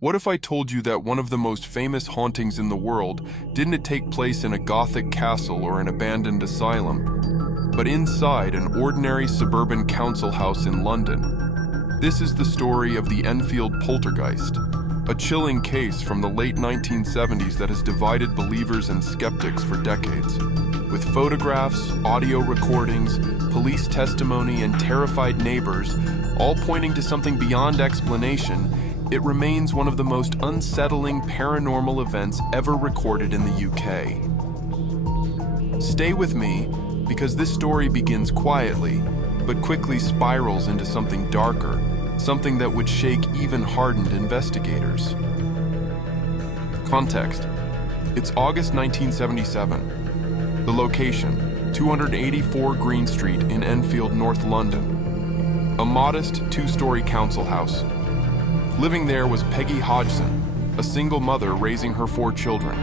What if I told you that one of the most famous hauntings in the world didn't take place in a Gothic castle or an abandoned asylum, but inside an ordinary suburban council house in London? This is the story of the Enfield Poltergeist, a chilling case from the late 1970s that has divided believers and skeptics for decades. With photographs, audio recordings, police testimony, and terrified neighbors, all pointing to something beyond explanation, it remains one of the most unsettling paranormal events ever recorded in the UK. Stay with me, because this story begins quietly, but quickly spirals into something darker, something that would shake even hardened investigators. Context: it's August 1977. The location: 284 Green Street in Enfield, North London. A modest two-story council house. Living there was Peggy Hodgson, a single mother raising her 4 children.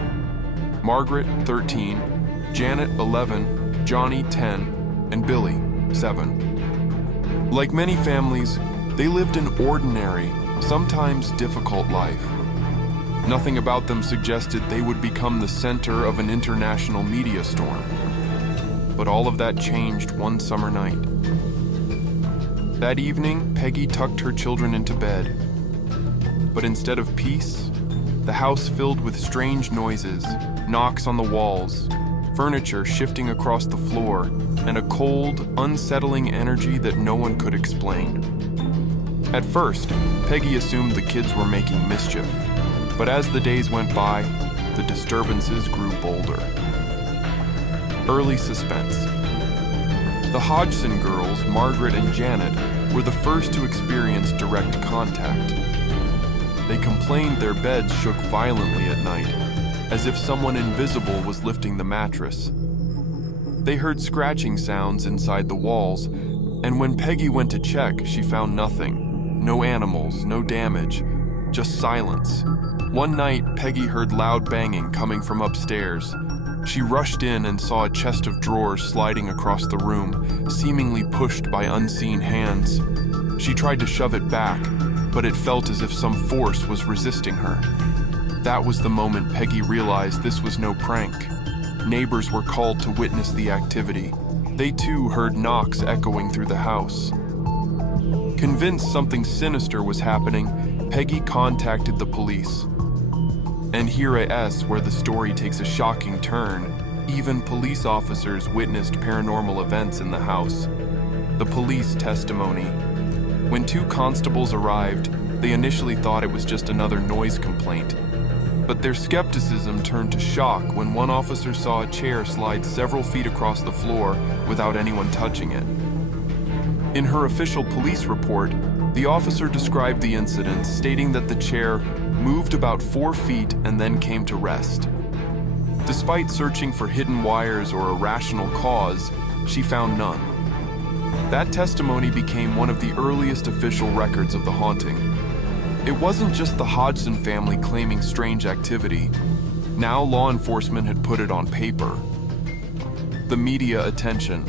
Margaret, 13, Janet, 11, Johnny, 10, and Billy, 7. Like many families, they lived an ordinary, sometimes difficult life. Nothing about them suggested they would become the center of an international media storm. But all of that changed one summer night. That evening, Peggy tucked her children into bed. But instead of peace, the house filled with strange noises, knocks on the walls, furniture shifting across the floor, and a cold, unsettling energy that no one could explain. At first, Peggy assumed the kids were making mischief, but as the days went by, the disturbances grew bolder. Early suspense. The Hodgson girls, Margaret and Janet, were the first to experience direct contact. They complained their beds shook violently at night, as if someone invisible was lifting the mattress. They heard scratching sounds inside the walls, and when Peggy went to check, she found nothing. No animals, no damage, just silence. One night, Peggy heard loud banging coming from upstairs. She rushed in and saw a chest of drawers sliding across the room, seemingly pushed by unseen hands. She tried to shove it back, but it felt as if some force was resisting her. That was the moment Peggy realized this was no prank. Neighbors were called to witness the activity. They too heard knocks echoing through the house. Convinced something sinister was happening, Peggy contacted the police. And here is where the story takes a shocking turn. Even police officers witnessed paranormal events in the house. The police testimony. When 2 constables arrived, they initially thought it was just another noise complaint. But their skepticism turned to shock when one officer saw a chair slide several feet across the floor without anyone touching it. In her official police report, the officer described the incident, stating that the chair moved about 4 feet and then came to rest. Despite searching for hidden wires or a rational cause, she found none. That testimony became one of the earliest official records of the haunting. It wasn't just the Hodgson family claiming strange activity. Now law enforcement had put it on paper. The media attention.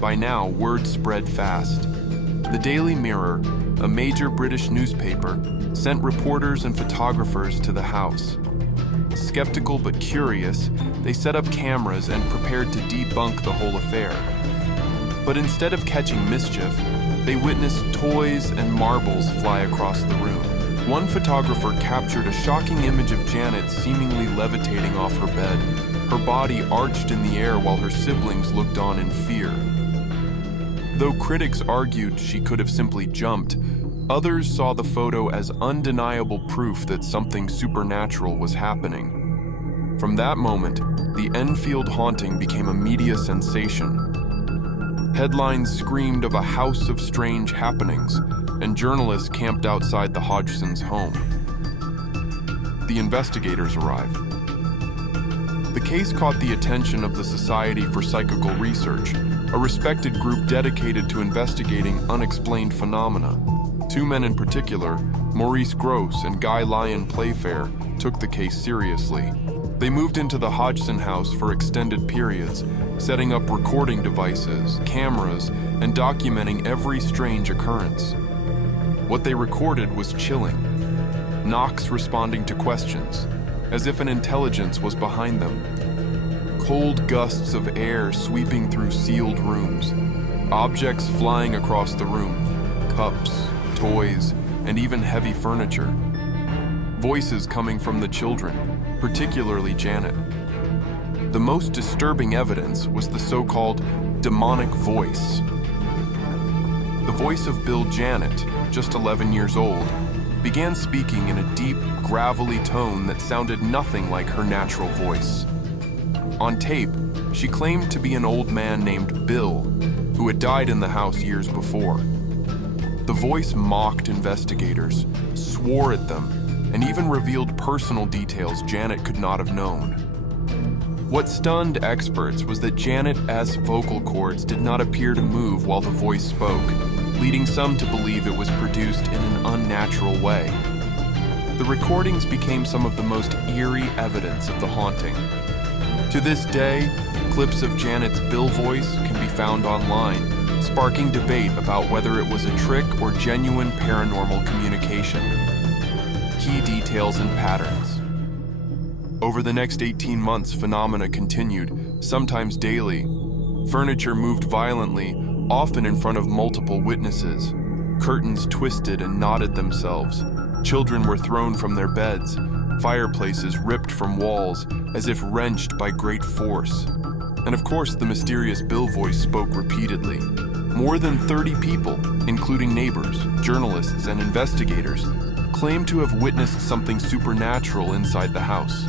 By now, word spread fast. The Daily Mirror, a major British newspaper, sent reporters and photographers to the house. Skeptical but curious, they set up cameras and prepared to debunk the whole affair. But instead of catching mischief, they witnessed toys and marbles fly across the room. One photographer captured a shocking image of Janet seemingly levitating off her bed, her body arched in the air while her siblings looked on in fear. Though critics argued she could have simply jumped, others saw the photo as undeniable proof that something supernatural was happening. From that moment, the Enfield haunting became a media sensation. Headlines screamed of a house of strange happenings, and journalists camped outside the Hodgsons' home. The investigators arrived. The case caught the attention of the Society for Psychical Research, a respected group dedicated to investigating unexplained phenomena. 2 men in particular, Maurice Grosse and Guy Lyon Playfair, took the case seriously. They moved into the Hodgson house for extended periods, setting up recording devices, cameras, and documenting every strange occurrence. What they recorded was chilling. knocks responding to questions, as if an intelligence was behind them. Cold gusts of air sweeping through sealed rooms, objects flying across the room, cups, toys, and even heavy furniture. Voices coming from the children, particularly Janet. The most disturbing evidence was the so-called demonic voice. The voice of Bill Janet, just 11 years old, began speaking in a deep, gravelly tone that sounded nothing like her natural voice. On tape, she claimed to be an old man named Bill, who had died in the house years before. The voice mocked investigators, swore at them, and even revealed personal details Janet could not have known. What stunned experts was that Janet's vocal cords did not appear to move while the voice spoke, leading some to believe it was produced in an unnatural way. The recordings became some of the most eerie evidence of the haunting. To this day, clips of Janet's Bill voice can be found online, sparking debate about whether it was a trick or genuine paranormal communication. Key details and patterns. Over the next 18 months, phenomena continued, sometimes daily. Furniture moved violently, often in front of multiple witnesses. Curtains twisted and knotted themselves. Children were thrown from their beds. Fireplaces ripped from walls, as if wrenched by great force. And of course, the mysterious Bill voice spoke repeatedly. More than 30 people, including neighbors, journalists, and investigators, claimed to have witnessed something supernatural inside the house.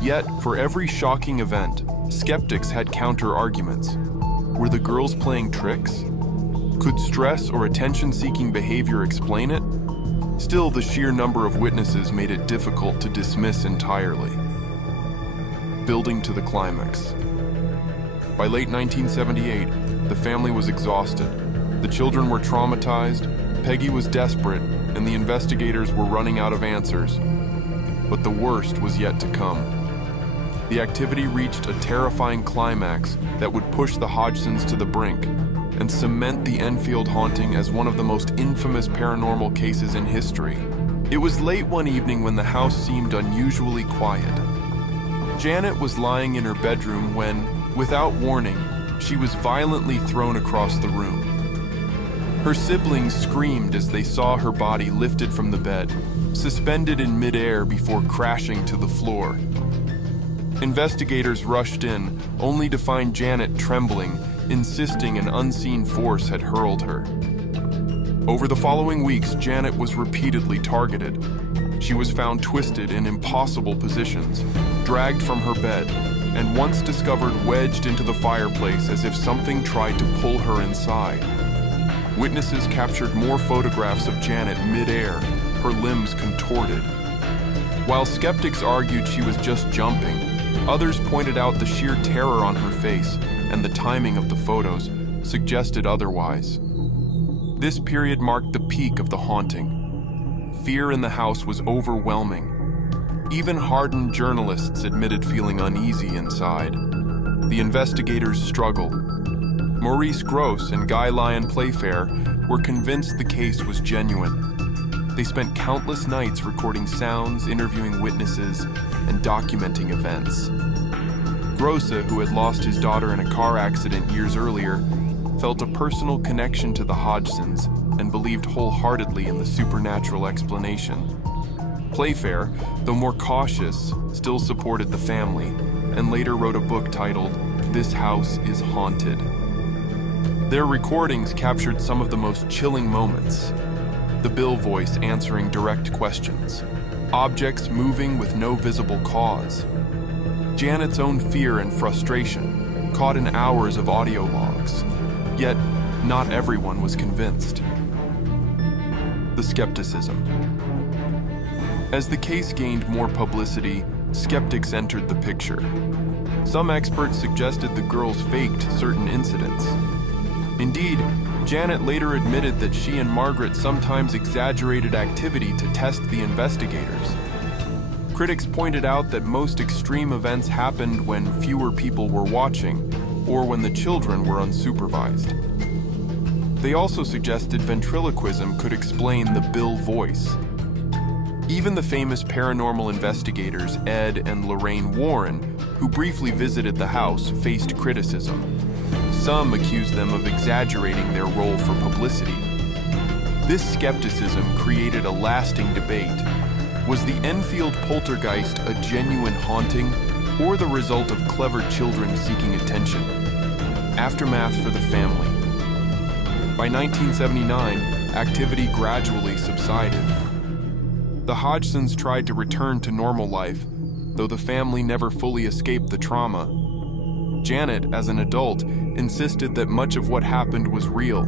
Yet, for every shocking event, skeptics had counter-arguments. Were the girls playing tricks? Could stress or attention-seeking behavior explain it? Still, the sheer number of witnesses made it difficult to dismiss entirely. Building to the climax. By late 1978, the family was exhausted. The children were traumatized, Peggy was desperate, and the investigators were running out of answers. But the worst was yet to come. The activity reached a terrifying climax that would push the Hodgsons to the brink and cement the Enfield haunting as one of the most infamous paranormal cases in history. It was late one evening when the house seemed unusually quiet. Janet was lying in her bedroom when, without warning, she was violently thrown across the room. Her siblings screamed as they saw her body lifted from the bed, suspended in midair before crashing to the floor. Investigators rushed in, only to find Janet trembling, insisting an unseen force had hurled her. Over the following weeks, Janet was repeatedly targeted. She was found twisted in impossible positions, dragged from her bed, and once discovered wedged into the fireplace as if something tried to pull her inside. Witnesses captured more photographs of Janet midair, her limbs contorted. While skeptics argued she was just jumping, others pointed out the sheer terror on her face, and the timing of the photos suggested otherwise. This period marked the peak of the haunting. Fear in the house was overwhelming. Even hardened journalists admitted feeling uneasy inside. The investigators struggled. Maurice Gross and Guy Lyon Playfair were convinced the case was genuine. They spent countless nights recording sounds, interviewing witnesses, and documenting events. Grosse, who had lost his daughter in a car accident years earlier, felt a personal connection to the Hodgsons and believed wholeheartedly in the supernatural explanation. Playfair, though more cautious, still supported the family, and later wrote a book titled, "This House is Haunted." Their recordings captured some of the most chilling moments. The Bill voice answering direct questions, objects moving with no visible cause, Janet's own fear and frustration, caught in hours of audio logs. Yet, not everyone was convinced. The skepticism. As the case gained more publicity, skeptics entered the picture. Some experts suggested the girls faked certain incidents. Indeed, Janet later admitted that she and Margaret sometimes exaggerated activity to test the investigators. Critics pointed out that most extreme events happened when fewer people were watching, or when the children were unsupervised. They also suggested ventriloquism could explain the Bill voice. Even the famous paranormal investigators Ed and Lorraine Warren, who briefly visited the house, faced criticism. Some accused them of exaggerating their role for publicity. This skepticism created a lasting debate. Was the Enfield Poltergeist a genuine haunting, or the result of clever children seeking attention? Aftermath for the family. By 1979, activity gradually subsided. The Hodgsons tried to return to normal life, though the family never fully escaped the trauma. Janet, as an adult, insisted that much of what happened was real,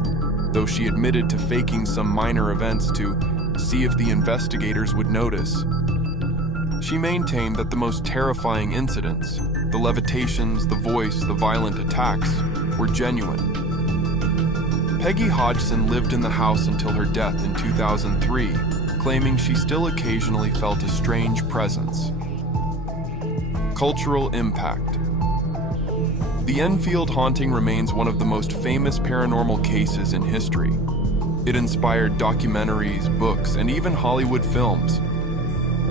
though she admitted to faking some minor events to see if the investigators would notice. She maintained that the most terrifying incidents, the levitations, the voice, the violent attacks, were genuine. Peggy Hodgson lived in the house until her death in 2003, claiming she still occasionally felt a strange presence. Cultural impact. The Enfield haunting remains one of the most famous paranormal cases in history. It inspired documentaries, books, and even Hollywood films.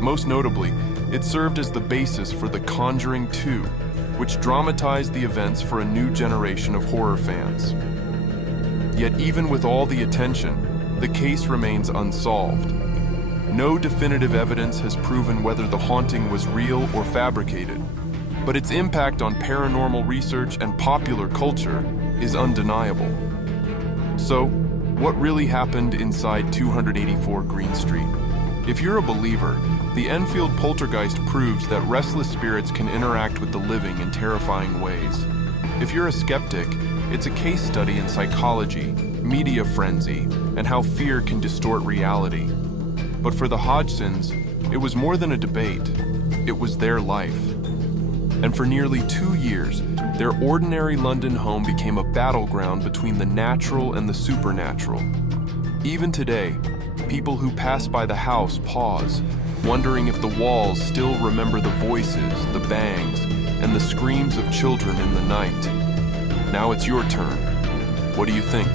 Most notably, it served as the basis for The Conjuring 2, which dramatized the events for a new generation of horror fans. Yet even with all the attention, the case remains unsolved. No definitive evidence has proven whether the haunting was real or fabricated, but its impact on paranormal research and popular culture is undeniable. So, what really happened inside 284 Green Street? If you're a believer, the Enfield Poltergeist proves that restless spirits can interact with the living in terrifying ways. If you're a skeptic, it's a case study in psychology, media frenzy, and how fear can distort reality. But for the Hodgsons, it was more than a debate. It was their life. And for nearly 2 years, their ordinary London home became a battleground between the natural and the supernatural. Even today, people who pass by the house pause, wondering if the walls still remember the voices, the bangs, and the screams of children in the night. Now it's your turn. What do you think?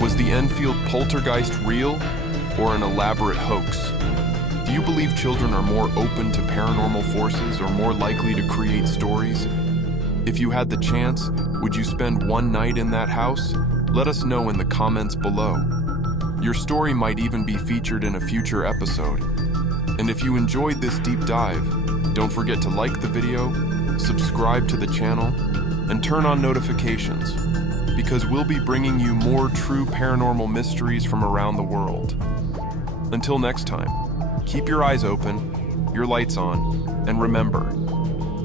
Was the Enfield Poltergeist real or an elaborate hoax? Do you believe children are more open to paranormal forces or more likely to create stories? If you had the chance, would you spend one night in that house? Let us know in the comments below. Your story might even be featured in a future episode. And if you enjoyed this deep dive, don't forget to like the video, subscribe to the channel, and turn on notifications, because we'll be bringing you more true paranormal mysteries from around the world. Until next time, keep your eyes open, your lights on, and remember,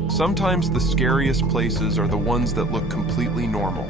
sometimes the scariest places are the ones that look completely normal.